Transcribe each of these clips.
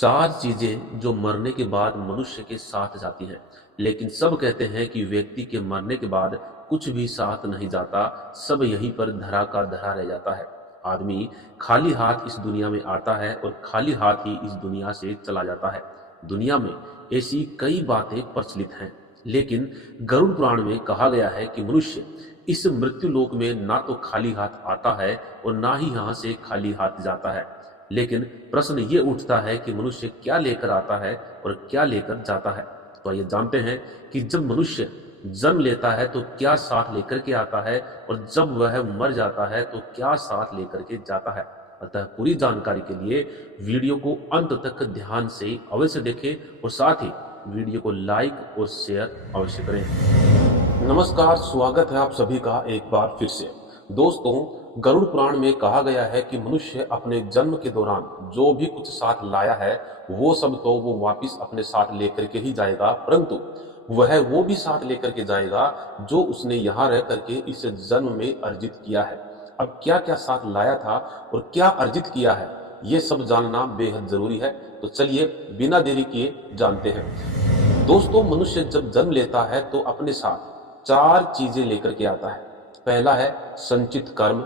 चार चीजें जो मरने के बाद मनुष्य के साथ जाती हैं, लेकिन सब कहते हैं कि व्यक्ति के मरने के बाद कुछ भी साथ नहीं जाता, सब यहीं पर धरा का धरा रह जाता है। आदमी खाली हाथ इस दुनिया में आता है और खाली हाथ ही इस दुनिया से चला जाता है। दुनिया में ऐसी कई बातें प्रचलित हैं, लेकिन गरुड़ पुराण में कहा गया है कि मनुष्य इस मृत्यु लोक में ना तो खाली हाथ आता है और ना ही यहाँ से खाली हाथ जाता है। लेकिन प्रश्न ये उठता है कि मनुष्य क्या लेकर आता है और क्या लेकर जाता है। तो आइए जानते हैं कि जब मनुष्य जन्म लेता है तो क्या साथ लेकर के आता है और जब वह मर जाता है तो क्या साथ लेकर के जाता है। अतः पूरी जानकारी के लिए वीडियो को अंत तक ध्यान से अवश्य देखें और साथ ही वीडियो को लाइक और शेयर अवश्य करें। नमस्कार, स्वागत है आप सभी का एक बार फिर से। दोस्तों, गरुड़ पुराण में कहा गया है कि मनुष्य अपने जन्म के दौरान जो भी कुछ साथ लाया है वो सब तो वो वापिस अपने साथ लेकर के ही जाएगा, परंतु वह वो भी साथ लेकर के जाएगा जो उसने यहाँ रह करके इस जन्म में अर्जित किया है। अब क्या क्या साथ लाया था और क्या अर्जित किया है, ये सब जानना बेहद जरूरी है। तो चलिए बिना देरी किए जानते हैं। दोस्तों, मनुष्य जब जन्म लेता है तो अपने साथ चार चीजें लेकर के आता है। पहला है संचित कर्म,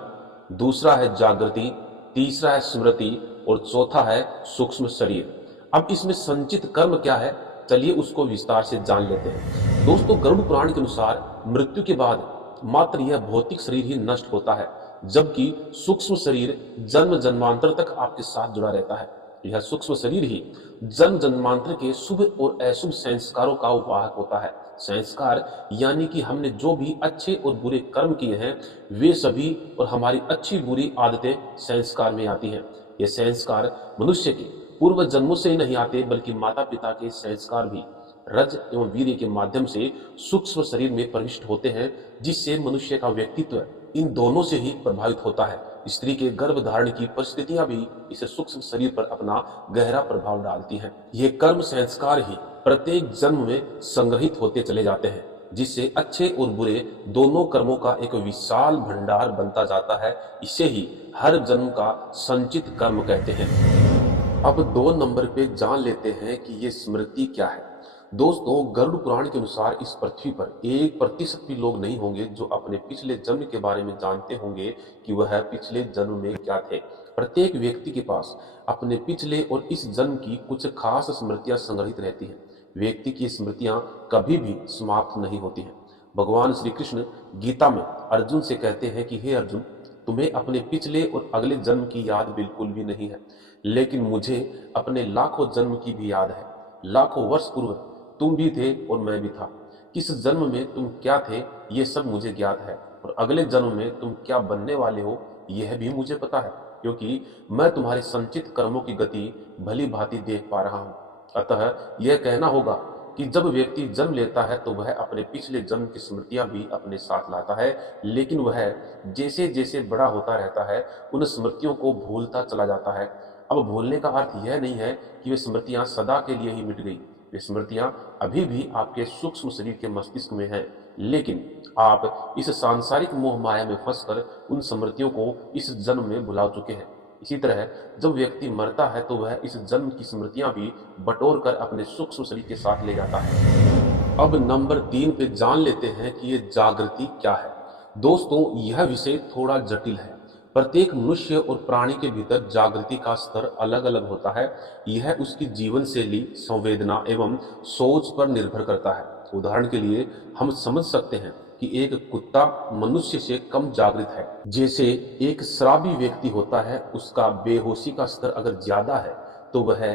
दूसरा है जागृति, तीसरा है स्मृति और चौथा है सूक्ष्म शरीर। अब इसमें संचित कर्म क्या है, चलिए उसको विस्तार से जान लेते हैं। दोस्तों, गरुड़ पुराण के अनुसार मृत्यु के बाद मात्र यह भौतिक शरीर ही नष्ट होता है, जबकि सूक्ष्म शरीर जन्म जन्मांतर तक आपके साथ जुड़ा रहता है। यह सूक्ष्म शरीर ही जन्म जन्मांतर के शुभ और अशुभ संस्कारों का वाहक होता है। संस्कार यानी कि हमने जो भी अच्छे और बुरे कर्म किए हैं वे सभी और हमारी अच्छी बुरी आदतें संस्कार में आती हैं। ये संस्कार मनुष्य के पूर्व जन्मों से ही नहीं आते, बल्कि माता पिता के संस्कार भी रज एवं वीर्य के माध्यम से सूक्ष्म शरीर में प्रविष्ट होते हैं, जिससे मनुष्य का व्यक्तित्व इन दोनों से ही प्रभावित होता है। स्त्री के गर्भ धारण की परिस्थितियां भी इस सूक्ष्म शरीर पर अपना गहरा प्रभाव डालती हैं। ये कर्म संस्कार ही प्रत्येक जन्म में संग्रहित होते चले जाते हैं, जिससे अच्छे और बुरे दोनों कर्मों का एक विशाल भंडार बनता जाता है। इसे ही हर जन्म का संचित कर्म कहते हैं। अब 2 नंबर पे जान लेते हैं कि ये स्मृति क्या है। दोस्तों, गरुड़ पुराण के अनुसार इस पृथ्वी पर 1% भी लोग नहीं होंगे जो अपने पिछले जन्म के बारे में जानते होंगे कि वह पिछले जन्म में क्या थे। प्रत्येक व्यक्ति के पास अपने पिछले और इस जन्म की कुछ खास स्मृतियां संग्रहित रहती हैं। व्यक्ति की स्मृतियां कभी भी समाप्त नहीं होती हैं। भगवान श्री कृष्ण गीता में अर्जुन से कहते हैं कि हे अर्जुन, तुम्हें अपने पिछले और अगले जन्म की याद बिल्कुल भी नहीं है, लेकिन मुझे अपने लाखों जन्म की भी याद है। लाखों वर्ष पूर्व तुम भी थे और मैं भी था। किस जन्म में तुम क्या थे ये सब मुझे ज्ञात है, और अगले जन्म में तुम क्या बनने वाले हो यह भी मुझे पता है, क्योंकि मैं तुम्हारे संचित कर्मों की गति भली भांति देख पा रहा हूँ। अतः यह कहना होगा कि जब व्यक्ति जन्म लेता है तो वह अपने पिछले जन्म की स्मृतियां भी अपने साथ लाता है, लेकिन वह जैसे जैसे बड़ा होता रहता है उन स्मृतियों को भूलता चला जाता है। अब भूलने का अर्थ यह नहीं है कि वे स्मृतियां सदा के लिए ही मिट गई। वे स्मृतियां अभी भी आपके सूक्ष्म शरीर के मस्तिष्क में हैं, लेकिन आप इस सांसारिक मोह माया में फंसकर उन स्मृतियों को इस जन्म में भुला चुके हैं। इसी तरह जब व्यक्ति मरता है तो वह इस जन्म की स्मृतियां भी बटोर कर अपने सूक्ष्म शरीर के साथ ले जाता है। अब नंबर 3 पे जान लेते हैं कि ये जागृति क्या है। दोस्तों, यह विषय थोड़ा जटिल है। प्रत्येक मनुष्य और प्राणी के भीतर जागृति का स्तर अलग अलग होता है। यह उसकी जीवन शैली, संवेदना एवं सोच पर निर्भर करता है। उदाहरण के लिए हम समझ सकते हैं कि एक कुत्ता मनुष्य से कम जागृत है। जैसे एक शराबी व्यक्ति होता है, उसका बेहोशी का स्तर अगर ज्यादा है तो वह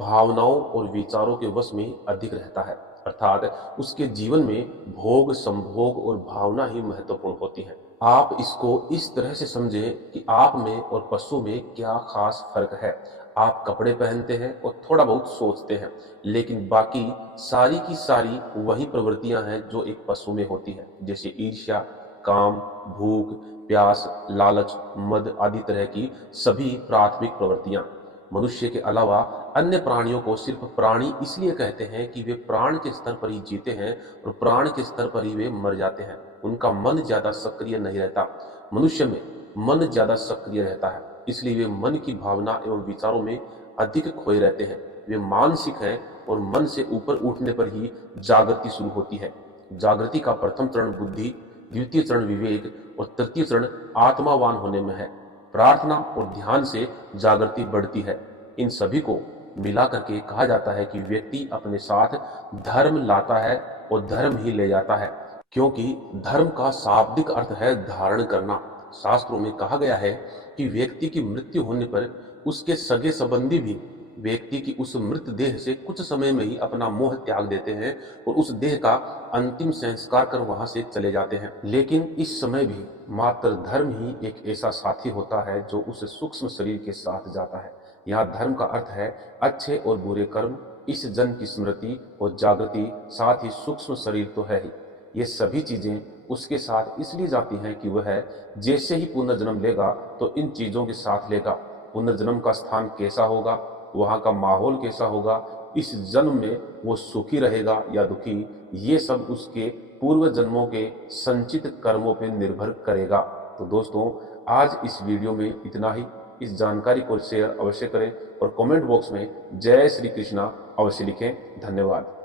भावनाओं और विचारों के वश में अधिक रहता है, अर्थात उसके जीवन में भोग, संभोग और भावना ही महत्वपूर्ण होती है। आप इसको इस तरह से समझें कि आप में और पशु में क्या खास फर्क है। आप कपड़े पहनते हैं और थोड़ा बहुत सोचते हैं, लेकिन बाकी सारी की सारी वही प्रवृत्तियां हैं जो एक पशु में होती है, जैसे ईर्ष्या, काम, भूख, प्यास, लालच, मद आदि तरह की सभी प्राथमिक प्रवृत्तियां। मनुष्य के अलावा अन्य प्राणियों को सिर्फ प्राणी इसलिए कहते हैं कि वे प्राण के स्तर पर ही जीते हैं और प्राण के स्तर पर ही वे मर जाते हैं। उनका मन ज्यादा सक्रिय नहीं रहता। मनुष्य में मन ज्यादा सक्रिय रहता है, इसलिए वे मन की भावना एवं विचारों में अधिक खोए रहते हैं। वे मानसिक हैं और मन से ऊपर उठने पर ही जागृति शुरू होती है। जागृति का प्रथम चरण बुद्धि, द्वितीय चरण विवेक और तृतीय चरण आत्मावान होने में है। प्रार्थना और ध्यान से जागृति बढ़ती है। इन सभी को मिला करके कहा जाता है कि व्यक्ति अपने साथ धर्म लाता है और धर्म ही ले जाता है, क्योंकि धर्म का शाब्दिक अर्थ है धारण करना। शास्त्रों में कहा गया है कि व्यक्ति की मृत्यु होने पर उसके सगे संबंधी भी व्यक्ति की उस मृत देह से कुछ समय में ही अपना मोह त्याग देते हैं और उस देह का अंतिम संस्कार कर वहां से चले जाते हैं। लेकिन इस समय भी मात्र धर्म ही एक ऐसा साथी होता है जो उस सूक्ष्म शरीर के साथ जाता है। यहाँ धर्म का अर्थ है अच्छे और बुरे कर्म, इस जन्म की स्मृति और जागृति, साथ ही सूक्ष्म शरीर तो है ही। ये सभी चीजें उसके साथ इसलिए जाती हैं कि वह जैसे ही पुनर्जन्म लेगा तो इन चीजों के साथ लेगा। पुनर्जन्म का स्थान कैसा होगा, वहाँ का माहौल कैसा होगा, इस जन्म में वो सुखी रहेगा या दुखी, ये सब उसके पूर्व जन्मों के संचित कर्मों पर निर्भर करेगा। तो दोस्तों, आज इस वीडियो में इतना ही। इस जानकारी को शेयर अवश्य करें और कमेंट बॉक्स में जय श्री कृष्णा अवश्य लिखें। धन्यवाद।